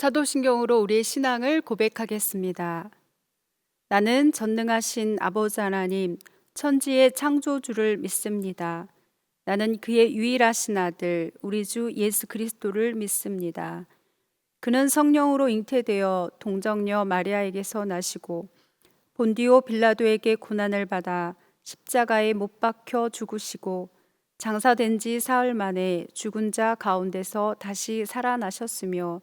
사도신경으로 우리의 신앙을 고백하겠습니다. 나는 전능하신 아버지 하나님, 천지의 창조주를 믿습니다. 나는 그의 유일하신 아들, 우리 주 예수 그리스도를 믿습니다. 그는 성령으로 잉태되어 동정녀 마리아에게서 나시고 본디오 빌라도에게 고난을 받아 십자가에 못 박혀 죽으시고 장사된 지 사흘 만에 죽은 자 가운데서 다시 살아나셨으며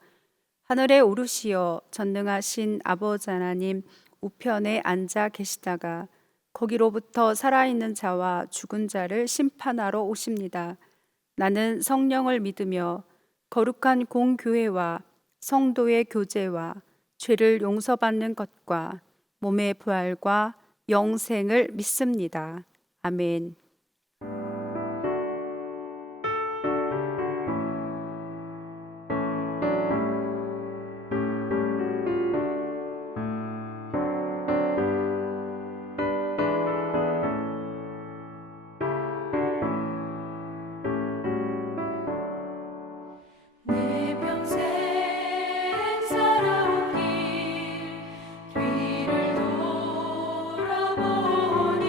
하늘에 오르시어 전능하신 아버지 하나님 우편에 앉아 계시다가 거기로부터 살아있는 자와 죽은 자를 심판하러 오십니다. 나는 성령을 믿으며 거룩한 공교회와 성도의 교제와 죄를 용서받는 것과 몸의 부활과 영생을 믿습니다. 아멘. 내 평생 살아온 길 뒤를 돌아보니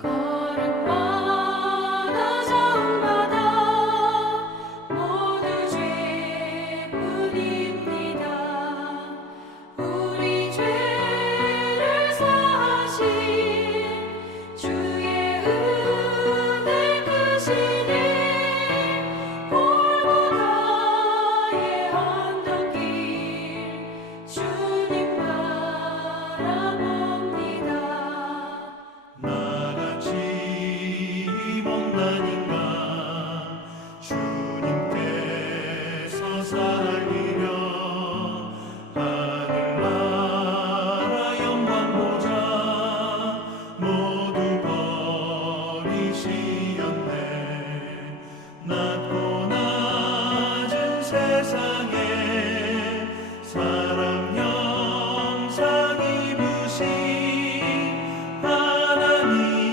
걸음마다 자음마다 모두 죄뿐입니다. 우리 죄를 사하신 주의 은혜 크시니 골고다의 언덕길 주님 바라봅니다. 나같이 못난 인간 주님께서 살리려 하늘나라 영광 보좌 모두 버리시었네. 낮고 낮은 세상에 사람 형상 입으신 하나님의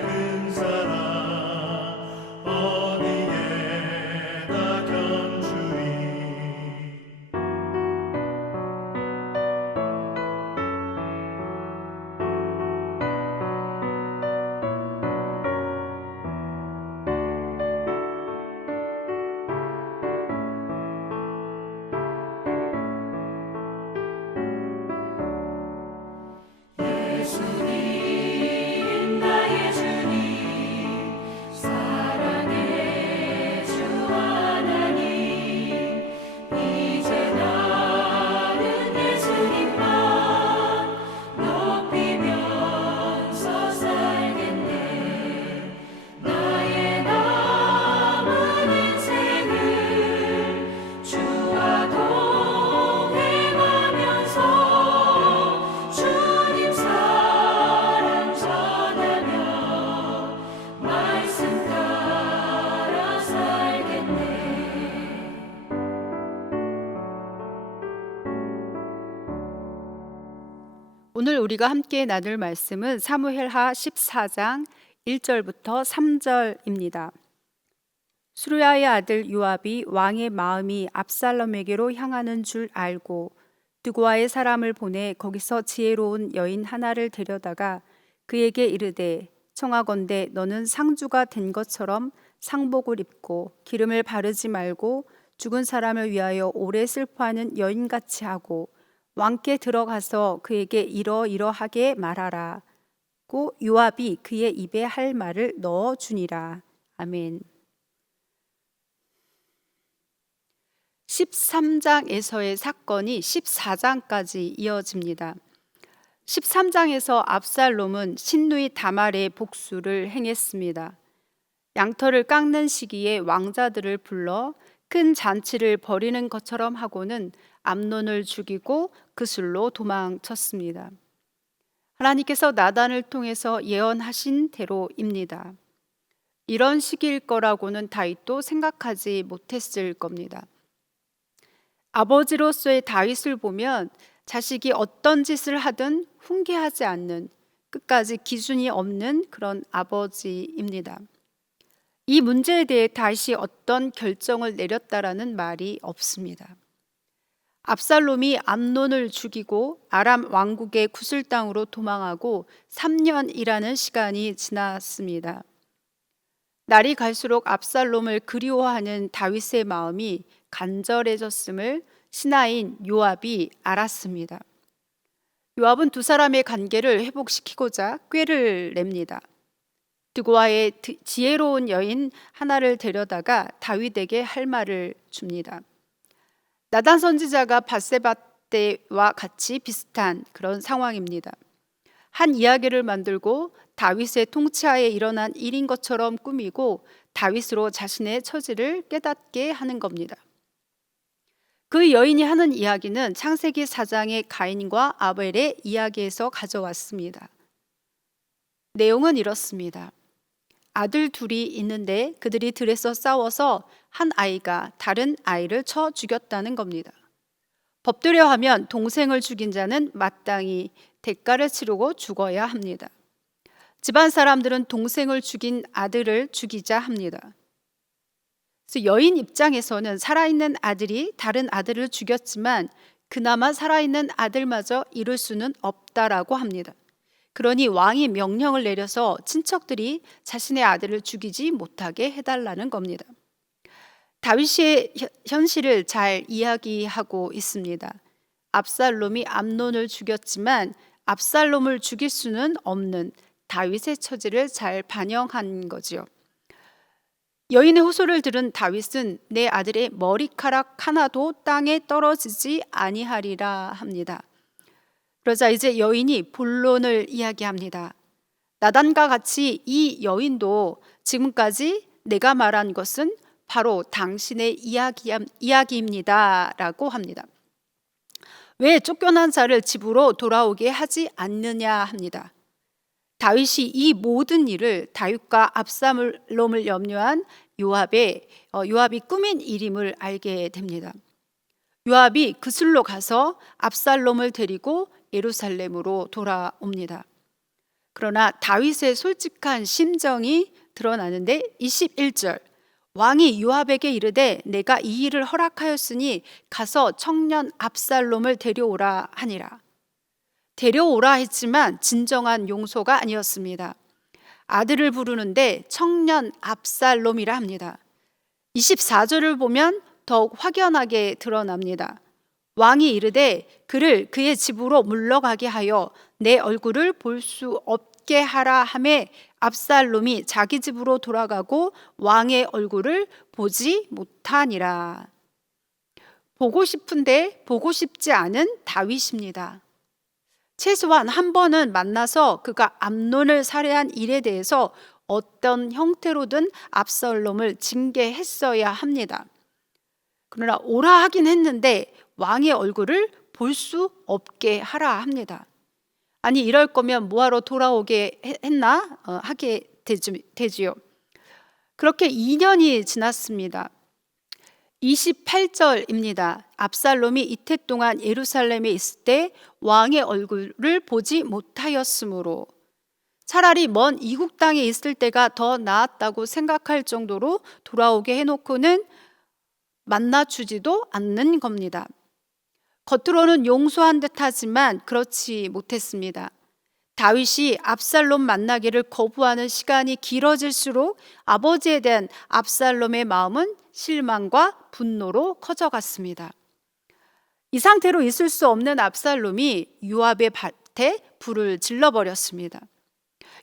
큰 사랑 어디에다 견주리. 예수님 나의 주님 사랑의 주 하나님 이제 나는 예수님만 높이면서 살겠네. 나의 남은 인생을 주와 동행하면서 주님 사랑 전하며 말씀 따라 살겠네. 오늘 우리가 함께 나눌 말씀은 사무엘하 14장 1절부터 3절입니다. 수르야의 아들 요압이 왕의 마음이 압살롬에게로 향하는 줄 알고 드고아의 사람을 보내 거기서 지혜로운 여인 하나를 데려다가 그에게 이르되 청하건대 너는 상주가 된 것처럼 상복을 입고 기름을 바르지 말고 죽은 사람을 위하여 오래 슬퍼하는 여인같이 하고 왕께 들어가서 그에게 이러이러하게 말하라. 고 요압이 그의 입에 할 말을 넣어 주니라. 아멘. 13장에서의 사건이 14장까지 이어집니다. 13장에서 압살롬은 신누이 다말의 복수를 행했습니다. 양털을 깎는 시기에 왕자들을 불러 큰 잔치를 벌이는 것처럼 하고는 암논을 죽이고 그술로 도망쳤습니다. 하나님께서 나단을 통해서 예언하신 대로입니다. 이런 시기일 거라고는 다윗도 생각하지 못했을 겁니다. 아버지로서의 다윗을 보면 자식이 어떤 짓을 하든 훈계하지 않는 끝까지 기준이 없는 그런 아버지입니다. 이 문제에 대해 다윗이 어떤 결정을 내렸다라는 말이 없습니다. 압살롬이 암논을 죽이고 아람 왕국의 구슬 땅으로 도망하고 3년이라는 시간이 지났습니다. 날이 갈수록 압살롬을 그리워하는 다윗의 마음이 간절해졌음을 신하인 요압이 알았습니다. 요압은 두 사람의 관계를 회복시키고자 꾀를 냅니다. 드고아의 지혜로운 여인 하나를 데려다가 다윗에게 할 말을 줍니다. 나단 선지자가 밧세바 때와 같이 비슷한 그런 상황입니다. 한 이야기를 만들고 다윗의 통치하에 일어난 일인 것처럼 꾸미고 다윗으로 자신의 처지를 깨닫게 하는 겁니다. 그 여인이 하는 이야기는 창세기 4장의 가인과 아벨의 이야기에서 가져왔습니다. 내용은 이렇습니다. 아들 둘이 있는데 그들이 들에서 싸워서 한 아이가 다른 아이를 쳐 죽였다는 겁니다. 법대로 하면 동생을 죽인 자는 마땅히 대가를 치르고 죽어야 합니다. 집안 사람들은 동생을 죽인 아들을 죽이자 합니다. 그래서 여인 입장에서는 살아있는 아들이 다른 아들을 죽였지만 그나마 살아있는 아들마저 이룰 수는 없다라고 합니다. 그러니 왕이 명령을 내려서 친척들이 자신의 아들을 죽이지 못하게 해달라는 겁니다. 다윗의 현실을 잘 이야기하고 있습니다. 압살롬이 암논을 죽였지만 압살롬을 죽일 수는 없는 다윗의 처지를 잘 반영한 거지요. 여인의 호소를 들은 다윗은 내 아들의 머리카락 하나도 땅에 떨어지지 아니하리라 합니다. 그러자 이제 여인이 본론을 이야기합니다. 나단과 같이 이 여인도 지금까지 내가 말한 것은 바로 당신의 이야기입니다 라고 합니다. 왜 쫓겨난 자를 집으로 돌아오게 하지 않느냐 합니다. 다윗이 이 모든 일을 다윗과 압살롬을 염려한 요압이 꾸민 일임을 알게 됩니다. 요압이 그슬로 가서 압살롬을 데리고 예루살렘으로 돌아옵니다. 그러나 다윗의 솔직한 심정이 드러나는데 21절 왕이 요압에게 이르되 내가 이 일을 허락하였으니 가서 청년 압살롬을 데려오라 하니라. 데려오라 했지만 진정한 용서가 아니었습니다. 아들을 부르는데 청년 압살롬이라 합니다. 24절을 보면 더욱 확연하게 드러납니다. 왕이 이르되 그를 그의 집으로 물러가게 하여 내 얼굴을 볼 수 없게 하라 하매 압살롬이 자기 집으로 돌아가고 왕의 얼굴을 보지 못하니라. 보고 싶은데 보고 싶지 않은 다윗입니다. 최소한 한 번은 만나서 그가 암논을 살해한 일에 대해서 어떤 형태로든 압살롬을 징계했어야 합니다. 그러나 오라 하긴 했는데 왕의 얼굴을 볼 수 없게 하라 합니다. 아니 이럴 거면 뭐하러 돌아오게 했나 하게 되지요. 그렇게 2년이 지났습니다. 28절입니다. 압살롬이 이태 동안 예루살렘에 있을 때 왕의 얼굴을 보지 못하였으므로 차라리 먼 이국 땅에 있을 때가 더 나았다고 생각할 정도로 돌아오게 해놓고는 만나주지도 않는 겁니다. 겉으로는 용서한 듯하지만 그렇지 못했습니다. 다윗이 압살롬 만나기를 거부하는 시간이 길어질수록 아버지에 대한 압살롬의 마음은 실망과 분노로 커져갔습니다. 이 상태로 있을 수 없는 압살롬이 요압의 밭에 불을 질러버렸습니다.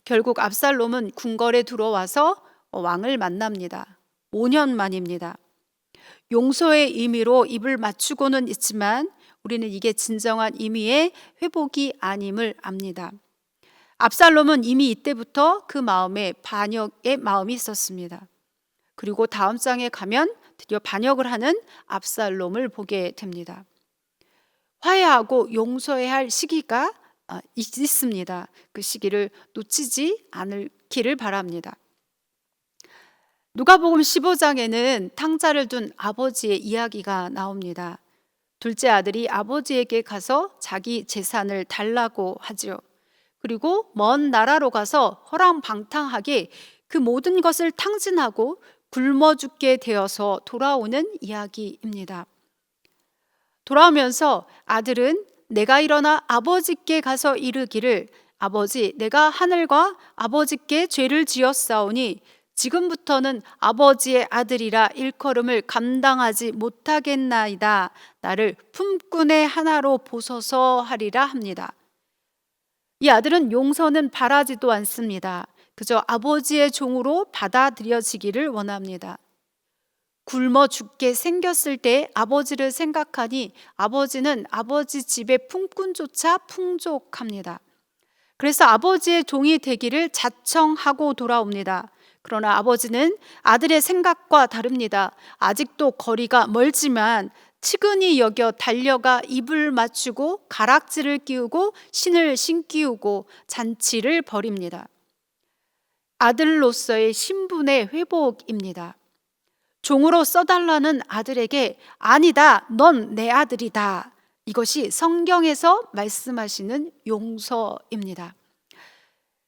결국 압살롬은 궁궐에 들어와서 왕을 만납니다. 5년 만입니다. 용서의 의미로 입을 맞추고는 있지만 우리는 이게 진정한 의미의 회복이 아님을 압니다. 압살롬은 이미 이때부터 그 마음에 반역의 마음이 있었습니다. 그리고 다음 장에 가면 드디어 반역을 하는 압살롬을 보게 됩니다. 화해하고 용서해야 할 시기가 있습니다. 그 시기를 놓치지 않기를 바랍니다. 누가복음 15장에는 탕자를 둔 아버지의 이야기가 나옵니다. 둘째 아들이 아버지에게 가서 자기 재산을 달라고 하지요. 그리고 먼 나라로 가서 허랑방탕하게 그 모든 것을 탕진하고 굶어 죽게 되어서 돌아오는 이야기입니다. 돌아오면서 아들은 내가 일어나 아버지께 가서 이르기를 아버지, 내가 하늘과 아버지께 죄를 지었사오니 지금부터는 아버지의 아들이라 일컬음을 감당하지 못하겠나이다. 나를 품꾼의 하나로 보소서 하리라 합니다. 이 아들은 용서는 바라지도 않습니다. 그저 아버지의 종으로 받아들여지기를 원합니다. 굶어 죽게 생겼을 때 아버지를 생각하니 아버지는 아버지 집의 품꾼조차 풍족합니다. 그래서 아버지의 종이 되기를 자청하고 돌아옵니다. 그러나 아버지는 아들의 생각과 다릅니다. 아직도 거리가 멀지만 측은히 여겨 달려가 입을 맞추고 가락지를 끼우고 신을 신기우고 잔치를 벌입니다. 아들로서의 신분의 회복입니다. 종으로 써달라는 아들에게 아니다, 넌 내 아들이다. 이것이 성경에서 말씀하시는 용서입니다.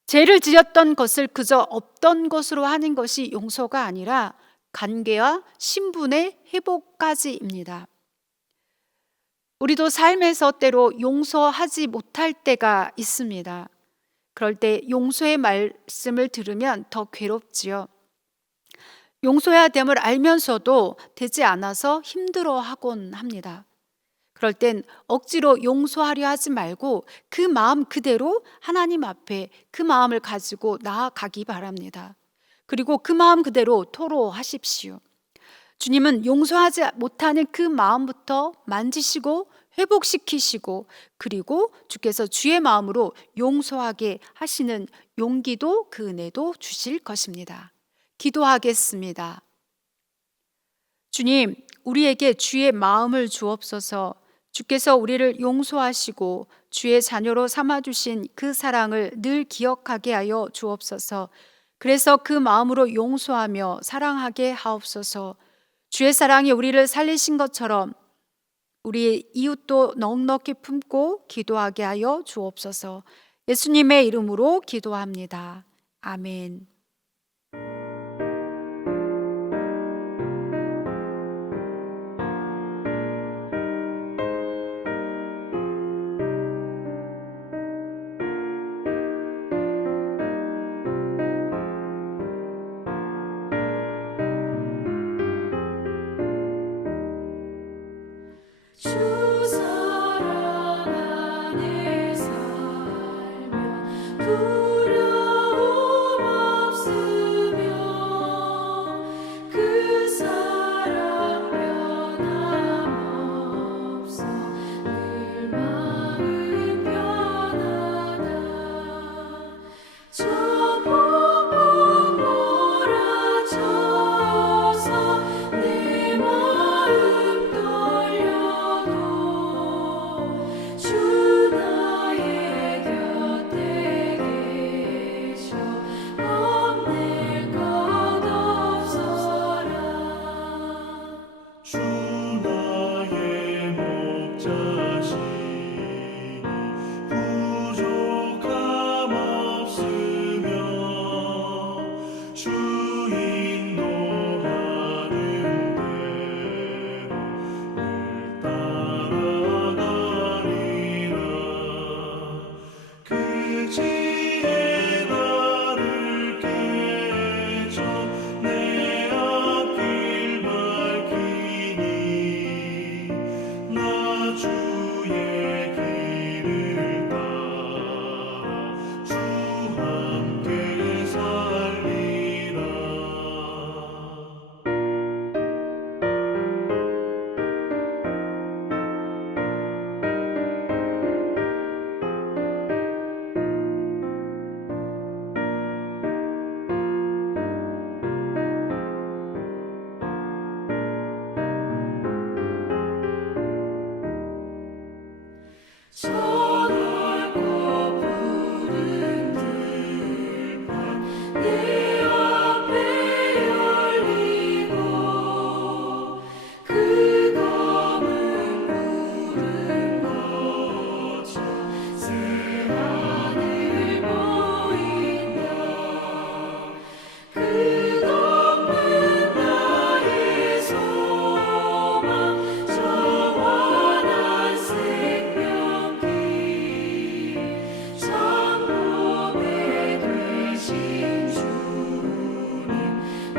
죄를 지었던 것을 그저 없던 것으로 하는 것이 용서가 아니라 관계와 신분의 회복까지입니다. 우리도 삶에서 때로 용서하지 못할 때가 있습니다. 그럴 때 용서의 말씀을 들으면 더 괴롭지요. 용서해야 됨을 알면서도 되지 않아서 힘들어하곤 합니다. 그럴 땐 억지로 용서하려 하지 말고 그 마음 그대로 하나님 앞에 그 마음을 가지고 나아가기 바랍니다. 그리고 그 마음 그대로 토로하십시오. 주님은 용서하지 못하는 그 마음부터 만지시고 회복시키시고 그리고 주께서 주의 마음으로 용서하게 하시는 용기도 그 은혜도 주실 것입니다. 기도하겠습니다. 주님, 우리에게 주의 마음을 주옵소서. 주께서 우리를 용서하시고 주의 자녀로 삼아주신 그 사랑을 늘 기억하게 하여 주옵소서. 그래서 그 마음으로 용서하며 사랑하게 하옵소서. 주의 사랑이 우리를 살리신 것처럼 우리 이웃도 넉넉히 품고 기도하게 하여 주옵소서. 예수님의 이름으로 기도합니다. 아멘. 주 사랑 안에 살면 두려움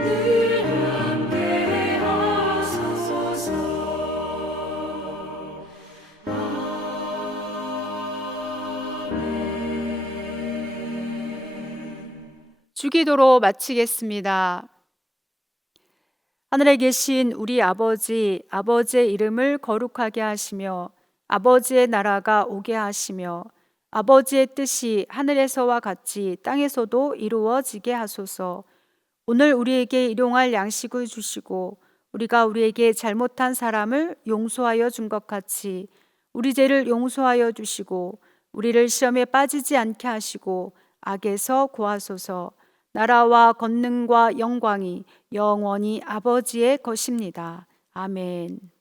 늘 함께 하소서. 주기도로 마치겠습니다. 하늘에 계신 우리 아버지, 아버지의 이름을 거룩하게 하시며 아버지의 나라가 오게 하시며 아버지의 뜻이 하늘에서와 같이 땅에서도 이루어지게 하소서. 오늘 우리에게 일용할 양식을 주시고 우리가 우리에게 잘못한 사람을 용서하여 준 것 같이 우리 죄를 용서하여 주시고 우리를 시험에 빠지지 않게 하시고 악에서 구하소서. 나라와 권능과 영광이 영원히 아버지의 것입니다. 아멘.